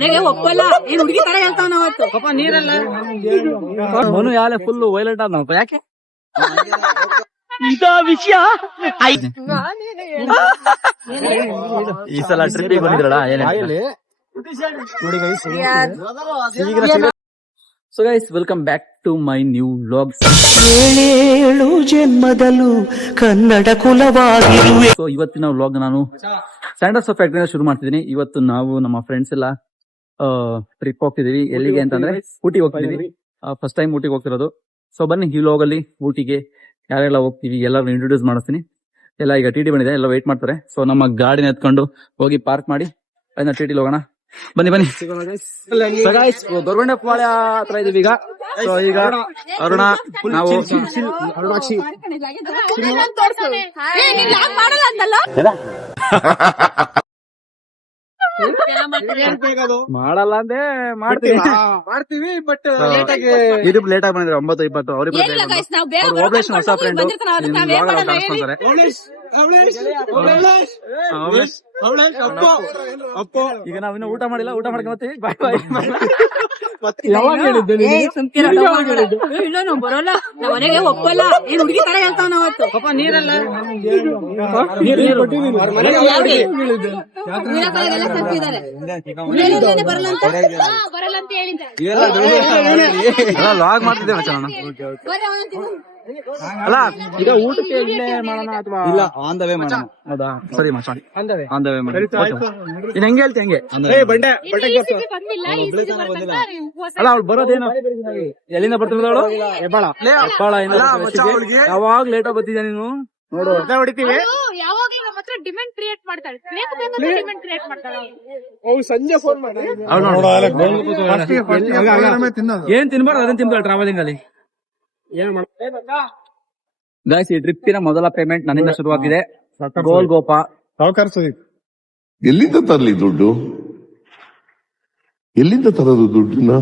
ಮನೆಗೆ ಒಪ್ಪಲ್ಲ. ಏನ್ ಹುಡುಗಿ ತರ ಹೇಳ್ತಾವ ನಾವತ್ತು ಪಾಪ ನೀರೆಲ್ಲ ಮನು ಯಾಲೆ ಫುಲ್ ವೈಲೆಂಟ್ ಆದ ನಾವು ಯಾಕೆ ಇದ ವಿಷಯ ಈ ಸಲ ಟ್ರಿಪ್ಪಿಗೆ ಬಂದಿದ್ರಲ್ಲ so guys welcome back to my new vlog. 7 ಜನ್ಮದಲ್ಲೂ ಕನ್ನಡ ಕುಲವಾಗಿರುವೆ. ಸೊ ಇವತ್ತಿನ ವ್ಲಾಗ್ ನಾನು ಸ್ಯಾಂಡಲ್ಸ್ ಆಫ್ ಫ್ಯಾಕ್ಟರಿನ ಶುರು ಮಾಡ್ತಿದ್ದೀನಿ. ಇವತ್ತು ನಾವು ನಮ್ಮ ಫ್ರೆಂಡ್ಸ್ ಎಲ್ಲ ಟ್ರಿಪ್ ಹೋಗ್ತಿದೀವಿ. ಎಲ್ಲಿಗೆ ಅಂತಂದ್ರೆ ಊಟಿಗೆ ಹೋಗ್ತಿದೀವಿ. ಫಸ್ಟ್ ಟೈಮ್ ಊಟಿಗೆ ಹೋಗ್ತಿರೋದು. ಸೊ ಬನ್ನಿ ಈ ವ್ಲಾಗ್ ಅಲ್ಲಿ ಊಟಿಗೆ ಯಾರೆಲ್ಲ ಹೋಗ್ತೀವಿ ಎಲ್ಲರೂ ಇಂಟ್ರೊಡ್ಯೂಸ್ ಮಾಡಿಸ್ತೀನಿ. ಎಲ್ಲ ಈಗ ಟಿಟಿ ಬಂದಿದೆ, ಎಲ್ಲ ವೇಟ್ ಮಾಡ್ತಾರೆ. ಸೊ ನಮ್ಮ ಗಾಡಿನ ಎತ್ಕೊಂಡು ಹೋಗಿ ಪಾರ್ಕ್ ಮಾಡಿ ಅದನ್ನ ಟಿಟಿ ಹೋಗೋಣ. ಬನ್ನಿ ಬನ್ನಿ ದೊರ್ಗೊಂಡಪಾಳ್ಯ ಹತ್ರ ಇದೀವಿ ಈಗ. ಸೊ ಈಗ ಅರುಣ ನಾವು ಮಾಡಲ್ಲ ಅಂದ್ರೆ ಮಾಡ್ತೀವಿ ಬಟ್ ಇದು ಲೇಟ್ ಆಗಿ ಬಂದ್ರೆ 9:20 ಅವ್ರಿಗೆ ಹೊಸ ಫ್ರೆಂಡ್ ಕಾಣಿಸ್ಕೊಂತಾರೆ. ಈಗ ನಾವಿನ್ನ ಊಟ ಮಾಡಿಲ್ಲ, ಊಟ ಮಾಡ್ಕೊಂತೀವಿ. ಬಾಯ್ ಬಾಯ್. ಬರೋಲ್ಲ ನಾವ್ ಮನೆಗೆ ಒಪ್ಪಲ್ಲ. ಏನ್ ಹುಡುಗಿ ತರ ಹೇಳ್ತಾವ ನಾವತ್ತು ಪಾಪ ನೀರೆಲ್ಲ ಲಾಗ್ ಮಾಡ್ತಿದ್ದೇವೆ ಮಚಾನ. ಅಲ್ಲ ಈಗ ಊಟಕ್ಕೆ ಇಲ್ಲೇ ಮಾಡೋಣ ಅಥವಾ ಇಲ್ಲ ಆನ್ ದ ವೇ ಮಾಡೋಣ? ಹೌದಾ, ಸರಿ ಮಚಾಡಿ ಆನ್ ದ ವೇ ಮಾಡಿ. ನೀನ್ ಹೆಂಗೆ ಹೇಳ್ತಿ ಹೆಂಗೆ ಅಲ್ಲ ಅವ್ಳು ಬರೋದೇನು ಎಲ್ಲಿಂದ ಬರ್ತಿರೋದವಳು? ಹೆಬ್ಬಾಳ. ಯಾವಾಗ ಲೇಟ್ ಆಗಿ ಬರ್ತಿದ್ಯಾ ನೀನು? ನೋಡು ಹೊಡಿತೀವಿ. ಡಿಮ್ಯಾಂಡ್ ಕ್ರಿಯೇಟ್ ಮಾಡ್ತಾಳೆ, ಸಂಜೆ ಫೋನ್ ಮಾಡಿ ಏನ್ ತಿನ್ಬಾರ್ದು ಅದನ್ನ ತಿಂತಾಳೆ ಟ್ರಾವೆಲಿಂಗ್ ಅಲ್ಲಿ. ಗಾಯ್ಸ್, ಈ ಟ್ರಿಪ್ಪಿನ ಮೊದಲ ಪೇಮೆಂಟ್ ನನ್ನಿಂದ ಶುರುವಾಗಿದೆ. ಗೋಲ್ ಗೋಪ ಎಲ್ಲಿಂದ ತರಲಿ ದುಡ್ಡು? ಎಲ್ಲಿಂದ ತರೋದು ದುಡ್ಡನ್ನ?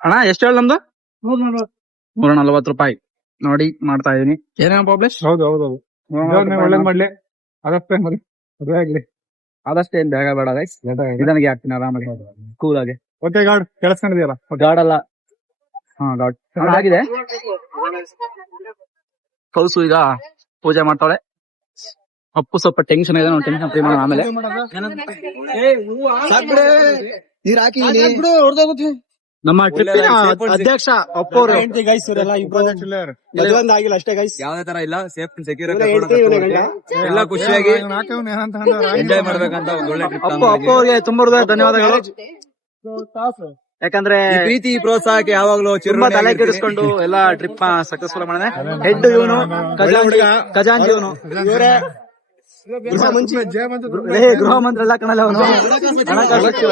ಅಣ್ಣ ಎಷ್ಟು ಹೇಳ ನಮ್ದು? 140 ರೂಪಾಯಿ ನೋಡಿ ಮಾಡ್ತಾ ಇದೀನಿ. ಏನೇನ ಪಬ್ಲಿಷ್? ಹೌದು ಒಳ್ಳೆ ಮಾಡ್ಲಿ, ಅದಷ್ಟೇ ಮರಿ ಅದೇ ಆಗ್ಲಿ. ಆದಷ್ಟೇ ಏನ್ ಬೇಗ ಬೇಡ ಗೈಸ್, ನಿಧಾನಿಗೆ ಹಾಕ್ತೀನಿ ಆರಾಮಾಗಿ ಕೂಲ್ ಆಗಿ. Okay god ಕೇಳಿಸ್ಕೊಂಡಿದೆಯಲ್ಲ? ಗಾಡ್ ಅಲ್ಲ, ಹಾ ಗಾಡ್ ಆಗಿದೆ. ಕೌಸು ಈಗ ಪೂಜೆ ಮಾಡ್ತಾಳೆ. ಅಪ್ಪು ಸ್ವಲ್ಪ ಟೆನ್ಷನ್ ಇದೆ, ಟೆನ್ಷನ್ ಫ್ರೀ ಮಾಡೋಣ ಆಮೇಲೆ. ನಮ್ಮ ಟ್ರಿಪ್ಪಿನ ಅಧ್ಯಕ್ಷ ಅಪ್ಪು ಅವರು ಆಗಿಲ್ಲ ಅಷ್ಟೇ ಗೈಸ್, ಯಾವ್ದೇ ತರ ಇಲ್ಲ. ಸೇಫ್ ಸೆಕ್ಯೂರ್ ಎಲ್ಲ ಖುಷಿಯಾಗಿ ಎಂಜಾಯ್ ಮಾಡ್ಬೇಕಂತ ಒಳ್ಳೆ ಟ್ರಿಪ್. ಅಪ್ಪು ಅವ್ರಿಗೆ ತುಂಬಾ ಧನ್ಯವಾದಗಳು. ಯಾಕಂದ್ರೆ ಪ್ರೀತಿ ಪ್ರೋತ್ಸಾಹಕ್ಕೆ ಯಾವಾಗ್ಲೂ ತುಂಬಾ ತಲೆ ಕೆಡಿಸ್ಕೊಂಡು ಎಲ್ಲ ಟ್ರಿಪ್ ಸಕ್ಸಸ್ಫುಲ್ ಮಾಡಿದೆ. ಹೆಡ್ ಇವನು, ಖಜಾಂಜಿ ಇವನು, ಗೃಹ ಮಂತ್ರಿ ಎಲ್ಲ ಕಣಲ್ಲ ಅವನು, ಹಣಕಾಸು ಸಚಿವ.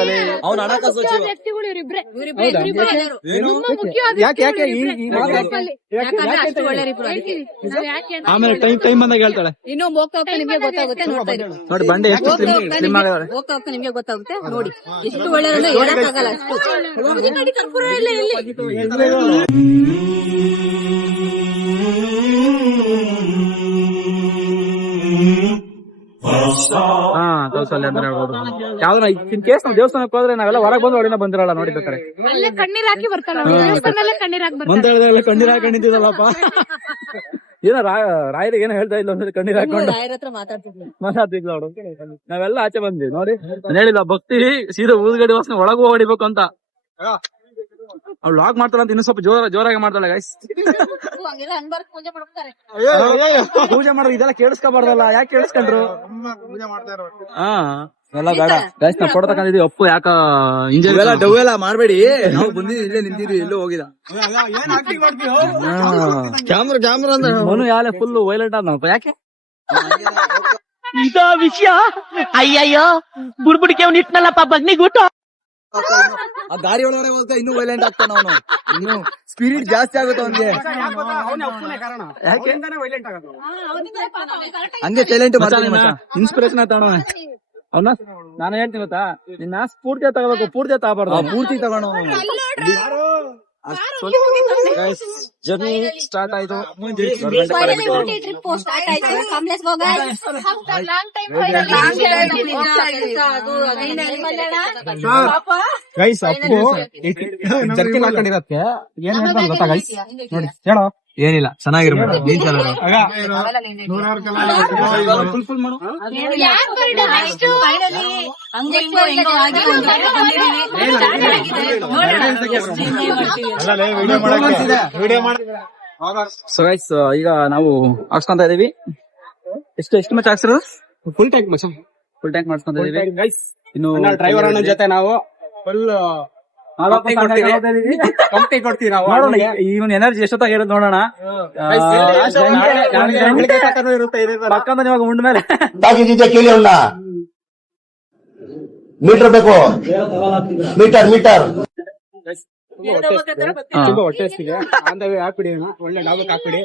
ಆಮೇಲೆ ಟೈಮ್ ಬಂದಾಗ ಹೇಳ್ತಾಳೆ. ಇನ್ನು ಹೋಗ್ತಾ ಹೋಗ್ತಾ ನಿಮ್ಗೆ ಗೊತ್ತಾಗುತ್ತೆ, ನೋಡ್ತಾ ಇರಿ ನೋಡಿ ಬಂಡೆ ಎಷ್ಟು ಸ್ಲಿಮ್ ಆಗಿದ್ದಾರೆ. ಹೋಗ್ತಾ ಹೋಗ್ತಾ ನಿಮ್ಗೆ ಗೊತ್ತಾಗುತ್ತೆ ನೋಡಿ ಎಷ್ಟು ಒಳ್ಳೆಯದು ಹೇಳಕ್ಕಾಗಲ್ಲ ಅಷ್ಟು. ಹಾ ದೋಸಲ್ಲಿ ಅಂದ್ರೆ ಹೇಳ್ಬೋದು. ಯಾವ್ದನ ಇನ್ ಕೇಸ್ ನಾವು ದೇವಸ್ಥಾನಕ್ಕೆ ಹೋದ್ರೆ ನಾವೆಲ್ಲ ಹೊರಗೆ ಬಂದು ಒಳಗಿನ ಬಂದಿರಲ್ಲ ನೋಡಿರ್ಬೇಕಾರೆ. ಕಣ್ಣೀರ್ ಹಾಕಿ ಬರ್ತಾಳ, ಕಣ್ಣೀರ್ ಹಾಕಿ ಮುಂದೆ ಹೇಳಿದ್ರೆ ಕಣ್ಣೀರ್ ಹಾಕಿ ನಿಂತಿದ್ದಲ್ಲಪ್ಪ. ಏನೋ ರಾಯರಿಗೆ ಏನೋ ಹೇಳ್ತಾ ಇಲ್ಲ ಅಂದ್ರೆ ಕಣ್ಣೀರ್ ಹಾಕೊಂಡು ಮಾತಾಡ್ತಿದ್ಲ ಅವಳು. ನಾವೆಲ್ಲ ಆಚೆ ಬಂದ್ವಿ ನೋಡಿ. ನಾನು ಹೇಳಿಲ್ಲ ಭಕ್ತಿ ಸೀದಾ ಊದ್ಗಡಿ ವಾಸನೆ ಒಳಗೂ ಹೊಡಿಬೇಕು ಅಂತ. ಅವ್ಳು ಲಾಗ್ ಮಾಡ್ತಾಳ ಅಂತ ಇನ್ನು ಸ್ವಲ್ಪ ಜೋರಾಗಿ ಮಾಡ್ತಾಳೆ ಗೈಸ್. ಪೂಜೆ ಮಾಡೋದು ಇದೆಲ್ಲ ಕೇಳಿಸ್ಕೋಬಾರ್ದಲ್ಲ, ಯಾಕೆ ಕೇಳಿಸ್ಕೊಂಡ್ರು? ಹಾ ಎಲ್ಲ ಬೇಡ ಗೈಸ್, ನಾವು ಫೋಟೋ ತಗೊಂಡಿದ್ವಿ. ಅಪ್ಪು ಯಾಕ ಇಂಜನ್ ಡವ್ ಎಲ್ಲ ಮಾಡ್ಬೇಡಿ, ನಾವು ಬಂದಿದ್ವಿ ಇಲ್ಲೇ ನಿಂತಿದ್ವಿ, ಎಲ್ಲೂ ಹೋಗಿದ. ಕ್ಯಾಮ್ರಾ ಅಂದ್ರೆ ಮನು ಯಾಲೆ ಫುಲ್ ವೈಲೆಂಟ್ ಆದ ನಾವು ಯಾಕೆ ಇದ ವಿಷಯ. ಅಯ್ಯಯ್ಯೋ ಬುಡ್ಬುಡಿಕೆ ಅವ್ನು ಇಟ್ನಲ್ಲಪ್ಪ ಬಗ್ನಿಗೂಟ. ಆ ಗಾಡಿ ಒಳಗಡೆ ಹೋಗ್ತಾ ಇನ್ನೂ ವೈಲೆಂಟ್ ಆಗ್ತಾನ ಅವನು, ಇನ್ನು ಸ್ಪಿರಿಟ್ ಜಾಸ್ತಿ ಆಗುತ್ತೆ ಅವನಿಗೆ. ಹಂಗೆ ಸೈಲೆಂಟ್ ಇನ್ಸ್ಪಿರೇಷನ್ ತಗೋಣ ಅವನ. ನಾನು ಹೇಳ್ತೀನಿ ಗೊತ್ತಾ, ನಿನ್ನ ಪೂರ್ತಿ ತಗೋಬೇಕು, ಪೂರ್ತಿ ತಗೋಬಾರ್ದು. ಪೂರ್ತಿ ತಗೋಣ ಜರ್ನಿ ಸ್ಟಾರ್ಟ್ ಆಯ್ತು. ಫೈನಲಿ ಊಟಿ ಟ್ರಿಪ್ ಸ್ಟಾರ್ಟ್ ಆಯ್ತು. Kamalesh long time guys Appu jerkin ಹಾಕೊಂಡಿರತ್ತೆ ಏನ್ ಹೇಳ್ತಾನೆ ಗೊತ್ತಾ ಗೈಸ್? ನೋಡಿ ಹೇಳೋ. ಏನಿಲ್ಲ, ಚೆನ್ನಾಗಿರ್ಬೇಕು. ಫುಲ್ ಮಾಡು. ಸೊ ಗೈಸ್ ಈಗ ನಾವು ಹಾಕ್ಸ್ಕೊಂತ ಇದೀವಿ. ಎಷ್ಟು ಮಚ್ಚ ಹಾಕ್ಸಿರೋದು? ಫುಲ್ ಟ್ಯಾಂಕ್ ಮಚ್ಚ. ಫುಲ್ ಟ್ಯಾಂಕ್ ಮಾಡ್ಸ್ಕೊಂತ ಇದೀವಿ. ಗೈಸ್ ಇನ್ನು ಡ್ರೈವರ್ ಅಣ್ಣ ಜೊತೆ ನಾವು ಫುಲ್ ಕಂಪ್ನಿ ಕೊಡ್ತೀವಿ ನಾವು. ನೋಡೋಣ ಇವನ್ ಎನರ್ಜಿ ಎಷ್ಟೊತ್ತಾಗಿರೋದು ನೋಡೋಣ. ಪಕ್ಕಂದ ಇವಾಗ ಉಂಡ ಮೇಲೆ ತಾಕಿದ್ದೆ ಕೇಳಿ ಅವನ್ನ ಮೀಟರ್ ಬೇಕು. ಮೀಟರ್ ತುಂಬಾ ಹೊಟ್ಟೆ ಹಸ್ತಿದೆ. ಆಂದವೇ ಹಾಕ್ಬಿಡಿ ಅಣ್ಣ, ಒಳ್ಳೆ ಲಾಭಕ್ಕೆ ಹಾಕ್ಬಿಡಿ.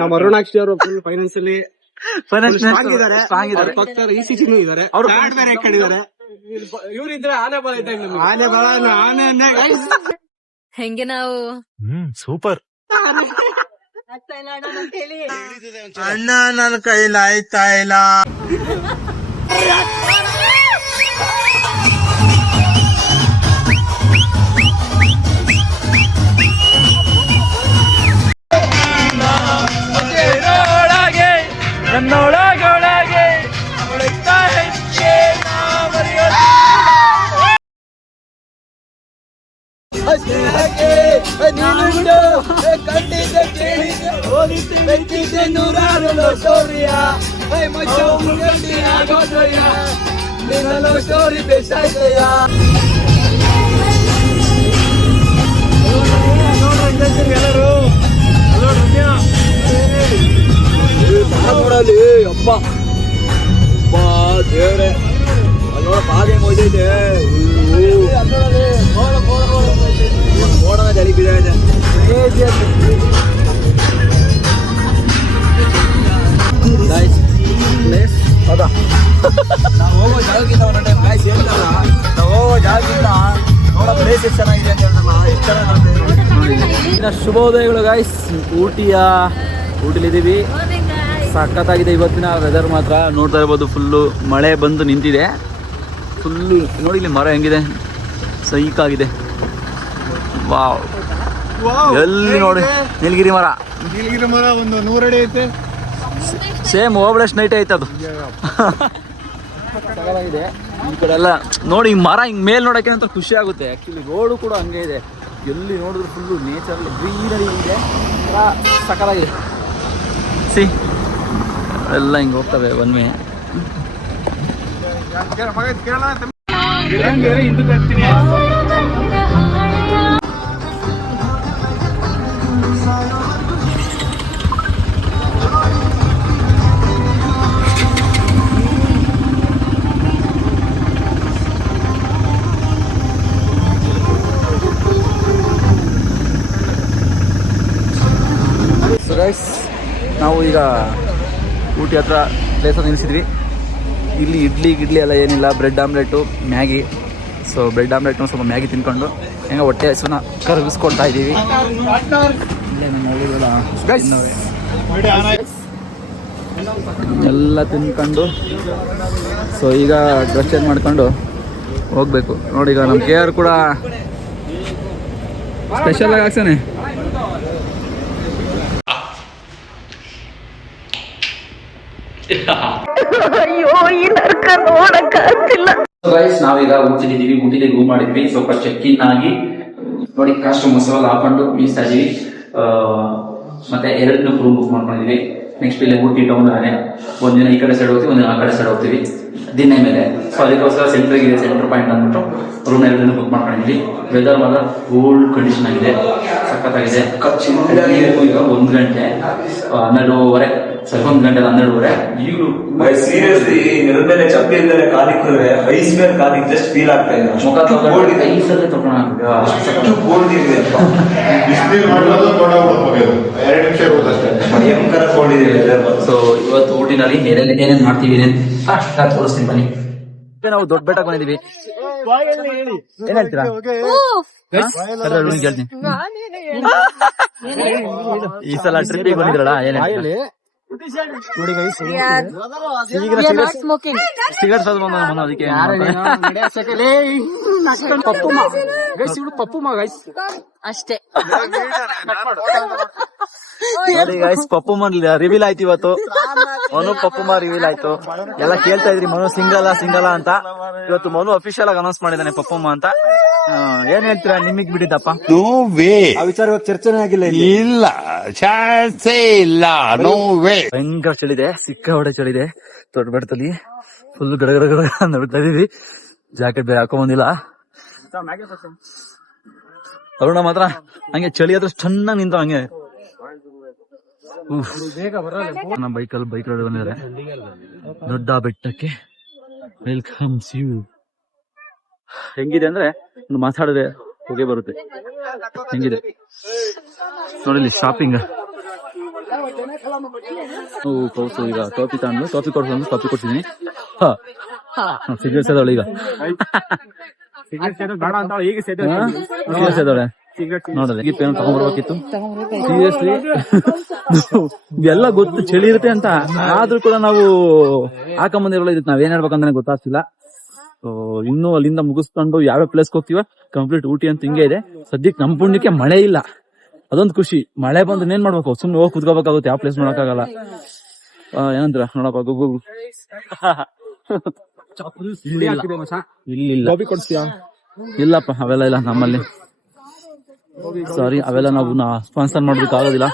ನಮ್ಮ ಅರುಣಾಕ್ಷಿ ಅವರು ಫುಲ್ ಫೈನಾನ್ಸಿಯಲಿ ಸ್ಟ್ರಾಂಗ್ ಇದ್ದಾರೆ. ಪಕ್ಕದ ECCನೂ ಇದ್ದಾರೆ. ಅವರು ಬೇರೆ ಹಾಕೊಂಡಿದ್ದಾರೆ. ಇವ್ರಿದ್ರೆ ಆನೆ ಬಲ ಇದ್ದಂಗೆ. ಆನೆ ಬಲ ಆನೆ ಗೈಸ್. ಹೆಂಗೆ ನಾವು ಸೂಪರ್ ಅಣ್ಣ ನನ್ನ ಕೈಲಿ ಆಯ್ತಾ ಇಲ್ಲ. ನನ್ನೊಳಗೊಳಗೆ ನೋಡಲಿ ಅಪ್ಪ ದೇವ್ರೆ, ನೋಡ ಬಾಗೆ ಮೊಯ್ದೈತೆ. ನೋಡೋಣ ಜಡಿ ಬಿದ್ದ ನಾವು ಹೋಗೋ ಜಾಗಕ್ಕಿಂತ ಒಂದೊಂದು ಟೈಮ್ ಗಾಯ್ಸ್ ಹೇಳ್ತಾರ, ನಾವು ಹೋಗೋ ಜಾಗಕ್ಕಿಂತ ನೋಡೋ ಪ್ಲೇಸ್ ಎಷ್ಟು ಚೆನ್ನಾಗಿದೆ ಅಂತ ಹೇಳ್ತಾರಲ್ಲ, ಎಷ್ಟು ಚೆನ್ನಾಗಿ. ಶುಭೋದಯಗಳು ಗಾಯ್ಸ್. ಊಟಿಲಿದ್ದೀವಿ. ಸಖತ್ತಾಗಿದೆ ಇವತ್ತಿನ ವೆದರ್ ಮಾತ್ರ. ನೋಡ್ತಾ ಇರ್ಬೋದು, ಫುಲ್ಲು ಮಳೆ ಬಂದು ನಿಂತಿದೆ. ಫುಲ್ಲು ನೋಡಿ ಇಲ್ಲಿ ಮರ ಹೆಂಗಿದೆ, ಸೈಕಾಗಿದೆ. ವಾವ್, ಎಲ್ಲಿ ನೋಡಿ ನೀಲಗಿರಿ ಮರ. ನೀಲಗಿರಿ ಮರ ಒಂದು 100 ಅಡಿ ಐತೆ. ಸೇಮ್ ಓಬಳಷ್ಟು ನೈಟ್ ಐತೆ ಅದು. ಚೆನ್ನಾಗಿದೆ. ಈ ಕಡೆ ಎಲ್ಲ ನೋಡಿ ಈ ಮರ ಹಿಂಗ್ ಮೇಲ್ ನೋಡಕ್ಕೆ ಅಂತ ಖುಷಿ ಆಗುತ್ತೆ. ಆ್ಯಕ್ಚುಲಿ ರೋಡು ಕೂಡ ಹಂಗೆ ಇದೆ. ಎಲ್ಲಿ ನೋಡಿದ್ರು ಫುಲ್ಲು ನೇಚರ್ ಗ್ರೀನರಿ ಇದೆ. ಸಖತ್ತಾಗಿದೆ. ಸಿ ಎಲ್ಲ ಹಿಂಗೆ ಹೋಗ್ತವೆ ಒನ್ ವೇ. ಸೊ ಗೈಸ್, ನಾವು ಈಗ ಊಟಿ ಹತ್ರ ಪ್ಲೇಸಲ್ಲಿ ನಿಲ್ಲಿಸಿದ್ವಿ. ಇಲ್ಲಿ ಇಡ್ಲಿ ಎಲ್ಲ ಏನಿಲ್ಲ, bread omelette, Maggi. So bread ಆಮ್ಲೆಟ್ನು ಸ್ವಲ್ಪ ಮ್ಯಾಗಿ ತಿನ್ಕೊಂಡು ಹೆಂಗೆ ಹೊಟ್ಟೆ ಹಸುವನ್ನ ಕರಗಿಸ್ಕೊಳ್ತಾ ಇದ್ದೀವಿ. ಎಲ್ಲ ತಿನ್ಕೊಂಡು ಸೊ ಈಗ ಡ್ರೆಸ್ ಚೇಂಜ್ ಮಾಡ್ಕೊಂಡು ಹೋಗ್ಬೇಕು. ನೋಡಿ ಈಗ ನಮ್ಮ KR ಕೂಡ ಸ್ಪೆಷಲ್ ಆಗಿ ಹಾಕ್ಸಾನೆ. ಗೈಸ್, ನಾವೀಗ ಊಟಿಲಿದ್ದೀವಿ. ಊಟಿಲಿ ರೂಮ್ ಮಾಡಿದ್ವಿ. ಸ್ವಲ್ಪ ಚೆಕ್ ಇನ್ ಆಗಿ ನೋಡಿ ಕಾಸ್ಟ್ಯೂಮ್ ಹೊಸವೆಲ್ಲ ಹಾಕೊಂಡು ಮೀಸ್ತಾ ಇದೀವಿ. ಮತ್ತೆ 2 ರೂಮ್ ಬುಕ್ ಮಾಡ್ಕೊಂಡಿದೀವಿ. ನೆಕ್ಸ್ಟ್ ಇಲ್ಲಿ ಊಟಿ ಟೌನ್ ಅಲ್ಲೇ ಒಂದಿನ ಈ ಕಡೆ ಸೈಡ್ ಹೋಗ್ತೀವಿ, ಒಂದಿನ ಆ ಕಡೆ ಸೈಡ್ ಹೋಗ್ತೀವಿ ದಿನ ಮೇಲೆ. ಸೊ ಅದಕ್ಕೋಸ್ಕರ ಸೆಂಟರ್ ಪಾಯಿಂಟ್ ಅಂದ್ಬಿಟ್ಟು ರೂಮ್ 2 ಬುಕ್ ಮಾಡ್ಕೊಂಡಿದ್ವಿ. ವೆದರ್ ಮಾತ್ರ ಕೂಲ್ ಕಂಡೀಷನ್ ಆಗಿದೆ, ಸಖತ್ತಾಗಿದೆ. ಈಗ 1 ಗಂಟೆ 12:30, 1 ಗಂಟೆ 12:30. ಈಗಲೂ ಸೀರಿಯಸ್ಲಿ ನೆಲದ ಮೇಲೆ ಚಪ್ಪಲಿ ಇಲ್ದರೆ ಕಾಲಿಕ್ಕಿದ್ರೆ ಐಸ್ ಮೇಲೆ ಕಾಲಿಕ್ ಜಸ್ಟ್ ಫೀಲ್ ಆಗ್ತಾ ಇದೆ. ಮುಖ ತಗೊಂಡು ಐಸಲ್ಲೇ ತಗೊಂಡು ಬೋಲ್ಡ್ ಇದೆ. ಭಯಂಕರ ಕೋಲ್ಡ್ ಇದೆ. ಸೊ ಇವತ್ತು ಊಟಿನಲ್ಲಿ ಏನೇನ್ ಮಾಡ್ತೀವಿ ತೋರಿಸ್ತೀನಿ ಬನ್ನಿ. ನಾವು ದೊಡ್ಡ ಬೆಟ್ಟಕ್ಕೆ ಬಂದಿದ್ದೀವಿ. ಏನ್ ಹೇಳ್ತೀರಾ? ಕೇಳ್ತೀನಿ. ಈ ಸಲ ಟ್ರಿಪ್ಪಿಗೆ ಬಂದಿದ್ರಲ್ಲ ಏನ್ ನೋಡಿ ಗೈಸ್, ಸ್ಮೋಕಿಂಗ್ ಸಿಗರೇಟ್ ಅದಕ್ಕೆ ಪಪ್ಪುಮ್ಮ ಗೈಸ್, ಇವಳು ಪಪ್ಪುಮ್ಮ ಗೈಸ್. ಅಷ್ಟೇ. ನೋಡಿ ಗೈಸ್, ಪಪ್ಪುಮ್ಮ ರಿವೀಲ್ ಆಯ್ತು ಇವತ್ತು. ಮನು ಪಪ್ಪುಮ್ಮ ರಿವೀಲ್ ಆಯ್ತು. ಎಲ್ಲ ಕೇಳ್ತಾ ಇದ್ರಿ ಮನು ಸಿಂಗಲ ಅಂತ. ಇವತ್ತು ಮನು ಅಫಿಷಿಯಲ್ ಆಗಿ ಅನೌನ್ಸ್ ಮಾಡಿದಾನೆ ಪಪ್ಪುಮ್ಮ ಅಂತ. ಏನ್ ಹೇಳ್ತೀರಾ, ನಿಮಗ್ ಬಿಟ್ಟಿದ್ದಪ್ಪ? No way. ಆ ವಿಚಾರ ಇವಾಗ ಚರ್ಚೆನೇ ಆಗಿಲ್ಲ ಇಲ್ಲಿ. ಇಲ್ಲ, ಚಾನ್ಸೇ ಇಲ್ಲ. No way. ಭಯಂಕರ ಚಳಿದೆ, ಸಿಕ್ಕಾಪಟ್ಟೆ ಚಳಿದೆ. ದೊಡ್ಡ ಬೆಟ್ಟದಲ್ಲಿ ಫುಲ್ ಗಡಗಡ ನಡ್ತಾ ಇದೀವಿ. ಜಾಕೆಟ್ ಬೇರೆ ಹಾಕೊಂಬಂದಿಲ್ಲ. ಅರುಣ ಮಾತ್ರ ಹಂಗೆ ಚಳಿ ಹತ್ರ ಚೆನ್ನಾಗಿ ನಿಂತ ಹಂಗೆ. ನಮ್ಮ ಬೈಕ್ ರೈಡ್ ಬಂದಿದ್ದಾರೆ ದೊಡ್ಡ ಬೆಟ್ಟಕ್ಕೆ. Welcomes you. ಹೆಂಗಿದೆ ಅಂದ್ರೆ ಒಂದು ಮಾತಾಡದೆ ಹೊಗೆ ಬರುತ್ತೆ. ಹೆಂಗಿದೆ ನೋಡಿ ಶಾಪಿಂಗ್. ಕೌಸು ಈಗ ಕಾಫಿ ತಗೊಂಡು ಕಾಫಿ ಕೊಡ್ಸಿದೀನಿ. ಸಿಗರೇಟ್ಸ್ ಅದಾವಳ ಈಗ. ನೋಡೋದು ಪೇನ್ ತಗೊಂಡ್ಬರ್ಬೇಕಿತ್ತು. ಸೀರಿಯಸ್ಲಿ ಎಲ್ಲ ಗೊತ್ತು ಚಳಿ ಇರುತ್ತೆ ಅಂತ, ಆದ್ರೂ ಕೂಡ ನಾವು ಹಾಕೊಂಬಂದಿರಲ್ಲ. ಇದಕ್ಕೆ ನಾವ್ ಏನ್ ಹೇಳ್ಬೇಕಂತಾನೆ ಗೊತ್ತಾಗ್ತಿಲ್ಲ. ಇನ್ನು ಅಲ್ಲಿಂದ ಮುಗಿಸ್ಕೊಂಡು ಯಾವ್ಯಾವ ಪ್ಲೇಸ್ ಹೋಗ್ತೀವ, ಕಂಪ್ಲೀಟ್ ಊಟಿ ಅಂತ ಹಿಂಗೆ ಇದೆ. ಸದ್ಯಕ್ಕೆ ನಮ್ ಪುಣ್ಯಕ್ಕೆ ಮಳೆ ಇಲ್ಲ, ಅದೊಂದು ಖುಷಿ. ಮಳೆ ಬಂದ್ರೆ ಏನ್ ಮಾಡ್ಬೇಕು, ಸುಮ್ನೆ ಹೋಗಿ ಕುತ್ಕೋಬೇಕಾಗುತ್ತೆ, ಯಾವ ಪ್ಲೇಸ್ ನೋಡಕ್ಕಾಗಲ್ಲ. ಏನಂತೀರ ನೋಡಪ್ಪ, ಗುಗ್ಗು ಇಲ್ಲಿಲ್ಲ. ಇಲ್ಲಪ್ಪ ಅವೆಲ್ಲ ಇಲ್ಲ ನಮ್ಮಲ್ಲಿ. ಸಾರಿ, ಅವೆಲ್ಲ ನಾವು ಸ್ಪಾನ್ಸರ್ ಮಾಡೋದಕ್ಕೆ ಆಗೋದಿಲ್ಲ.